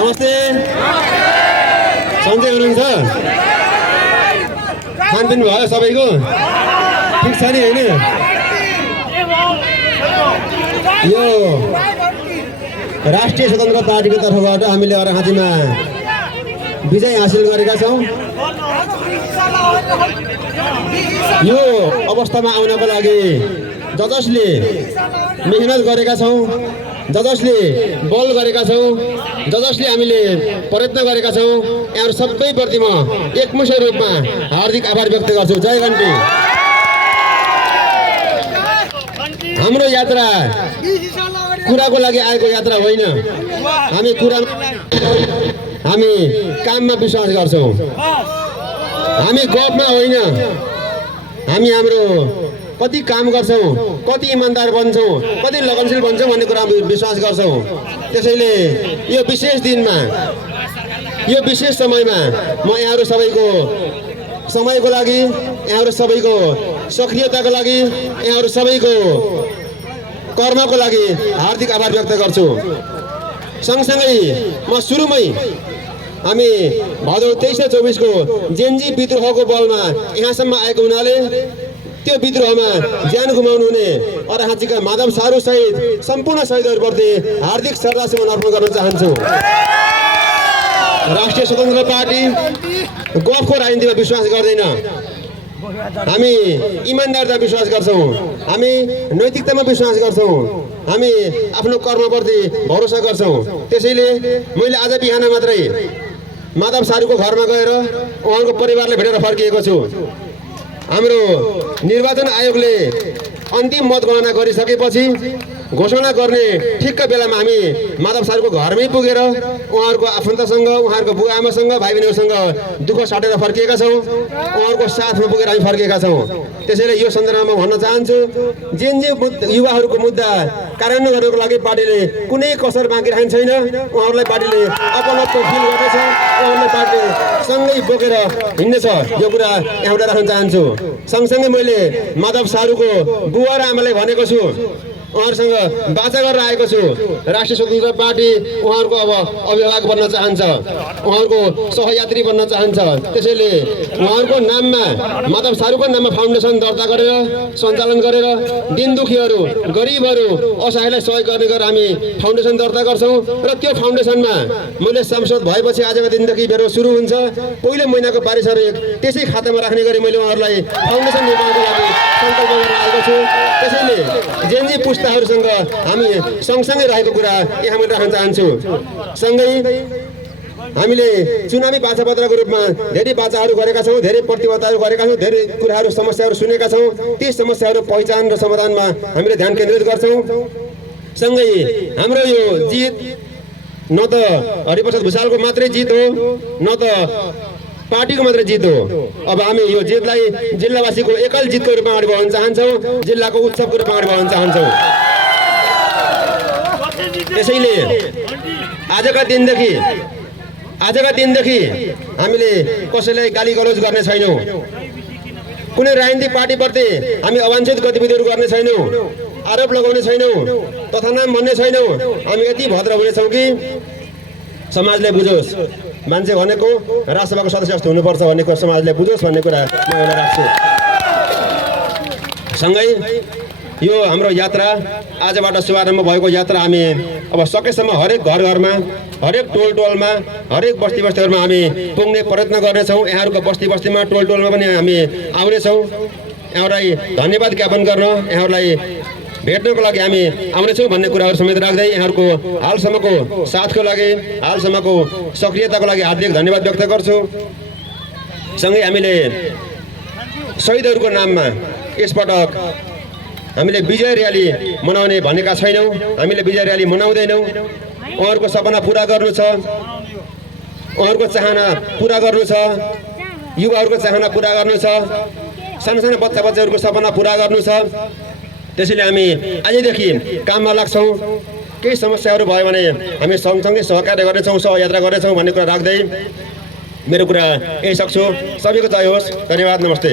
नमस्ते सन्चै हुनुहुन्छ खानपिन भयो सबैको ठिक छ नि हैन यो राष्ट्रिय स्वतन्त्र पार्टीको तर्फबाट हामीले अर्घाँचीमा विजय हासिल गरेका छौं यो अवस्थामा आउनको लागि जसले मेहनत गरेका छौं जसले बल गरेका छौं जसले हामीले प्रयत्न गरेका छौं यहाँहरु सबैप्रति म एकमुष्ट रूपमा हार्दिक आभार व्यक्त गर्छु। जय घण्टी। हाम्रो यात्रा कुराको लागि आएको यात्रा होइन। हामी काममा विश्वास गर्छौं। हामी गफमा होइन। हामी हाम्रो कति काम गर्छौं कति इमानदार बन्छौं कति लगनशील बन्छौं भन्ने कुरामा विश्वास गर्छौं। त्यसैले यो विशेष दिनमा यो विशेष समयमा म यहाँहरु सबैको समयको लागि यहाँहरु सबैको सक्रियताको लागि यहाँहरु सबैको कर्मको लागि हार्दिक आभार व्यक्त गर्छु। सँगसँगै म सुरुमै हामी भदौ 23 र 24 को जेनजी विद्रोहको बलमा यहाँसम्म आएको हुनाले त्यो विद्रोहमा ज्यान गुमाउनु हुने अर्घाँचीका माधव सारू सहित सम्पूर्ण शहीदहरुप्रति हार्दिक श्रद्धासुमन अर्पण गर्न चाहन्छु। राष्ट्रिय स्वतन्त्र पार्टी गफको राजनीतिमा विश्वास गर्दैन। हामी इमानदारतामा विश्वास गर्छौं। हामी नैतिकतामा विश्वास गर्छौं। हामी आफ्नो कर्मप्रति भरोसा गर्छौं। त्यसैले मैले आज बिहान मात्रै माधव सारूको घरमा गएर उहाँको परिवारलाई भेटेर फर्किएको छु। हाम्रो निर्वाचन आयोगले अन्तिम मतगणना गरिसकेपछि घोषणा गर्ने ठिक्क बेलामा हामी माधव सारूको घरमै पुगेर उहाँहरुको आफन्तसँग उहाँहरुको बुवाआमासँग भाइबहिनीहरुसँग दुःख साटेर फर्किएका छौं। उहाँहरुको साथमा पुगेर हामी फर्किएका छौं। त्यसैले यो सन्दर्भमा भन्न चाहन्छु जेनजी युवाहरुको मुद्दा कार्यान्वयन गर्नको लागि पार्टीले कुनै कसर बाँकी राखेको छैन। उहाँहरुलाई पार्टीले अपलब्ध फिल गर्नेछ। उहाँहरुलाई पार्टीले सँगै बोकेर हिँड्नेछ। यो कुरा यहाँबाट राख्न चाहन्छु। सँगसँगै मैले माधव सारूको बुवा र आमालाई भनेको छु उहाँहरुसँग बाचा गरेर आएको छु। राष्ट्रिय स्वतन्त्र पार्टी उहाँहरुको अब अभिभावक बन्न चाहन्छ। उहाँहरुको सहयात्री बन्न चाहन्छ। त्यसैले उहाँहरुको नाममा माधव सारूको नाममा फाउन्डेसन दर्ता गरेर सञ्चालन गरेर दिनदुखीहरु गरिबहरु असहायलाई सहयोग गर्ने गरेर हामी फाउन्डेसन दर्ता गर्छौं र त्यो फाउन्डेसनमा मैले सांसद भएपछि आजको दिनदेखि मेरो सुरु हुन्छ। पहिलो महिनाको पारिश्रमिक त्यसै खातामा राख्ने गरी मैले उहाँहरुलाई फाउन्डेसन निर्माणको लागि संकल्प गरेर आएको छु। त्यसैले जेनजी पुस्ताहरुसँग हामी सँगसँगै रहेको कुरा यहाँ मैले राख्न चाहन्छु। सँगै हामीले चुनावी बाचापत्रको रूपमा धेरै बाचाहरू गरेका छौं। धेरै प्रतिबद्धताहरू गरेका छौं। धेरै कुराहरू समस्याहरू सुनेका छौं। ती समस्याहरू पहिचान र समाधानमा हामीले ध्यान केन्द्रित गर्छौं। सँगै हाम्रो यो जित न त हरिप्रसाद भुषालको मात्रै जित हो न त पार्टीको मात्रै जित हो। अब हामी यो जितलाई जिल्लावासीको एकल जितको रूपमा अगाडि बढाउन चाहन्छौं। जिल्लाको उत्सवको रूपमा अगाडि बढाउन चाहन्छौं। त्यसैले आजका दिनदेखि हामीले कसैलाई गाली गलौज गर्ने छैनौं। कुनै राजनीतिक पार्टीप्रति हामी अवांछित गतिविधिहरू गर्ने छैनौं। आरोप लगाउने छैनौं। तथानाम भन्ने छैनौं। हामी यति भद्र हुनेछौं कि समाजले बुझोस् मान्छे भनेको राष्ट्रसभाको सदस्य जस्तो हुनुपर्छ भन्ने कुरा समाजले बुझोस् भन्ने कुरा म एउटा राख्छु। सँगै यो हाम्रो यात्रा आजबाट शुभारम्भ भएको यात्रा हामी अब सकेसम्म हरेक घर-घरमा हरेक टोल-टोलमा हरेक बस्ती-बस्तीहरुमा हामी पुग्ने प्रयत्न गर्नेछौं। यहाँहरुको बस्ती-बस्तीमा टोल-टोलमा पनि हामी आउनेछौं। यहाँहरुलाई धन्यवाद ज्ञापन गर्न यहाँहरुलाई भेट्नको लागि हामी आउनेछौं भन्ने कुराहरु समेत राख्दै यहाँहरुको हालसम्मको साथको लागि हालसम्मको सक्रियताको लागि हार्दिक धन्यवाद व्यक्त गर्छु। सँगै हामीले शहीदहरुको नाममा यसपटक हामीले विजय र्याली मनाउने भनेका छैनौं। हामीले विजय र्याली मनाउँदैनौं। उहाँहरुको सपना पूरा गर्नु छ। उहाँहरुको चाहना पूरा गर्नु छ। युवाहरुको चाहना पूरा गर्नु छ। साना बच्चाहरुको सपना पूरा गर्नु छ। त्यसैले हामी आजदेखि काममा लाग्छौं। केही समस्याहरू भयो भने हामी सँगसँगै सहकार्य गर्नेछौं सहयात्रा गर्नेछौं भन्ने कुरा राख्दै मेरो कुरा यही सक्छु। सबैको जय होस्। धन्यवाद। नमस्ते।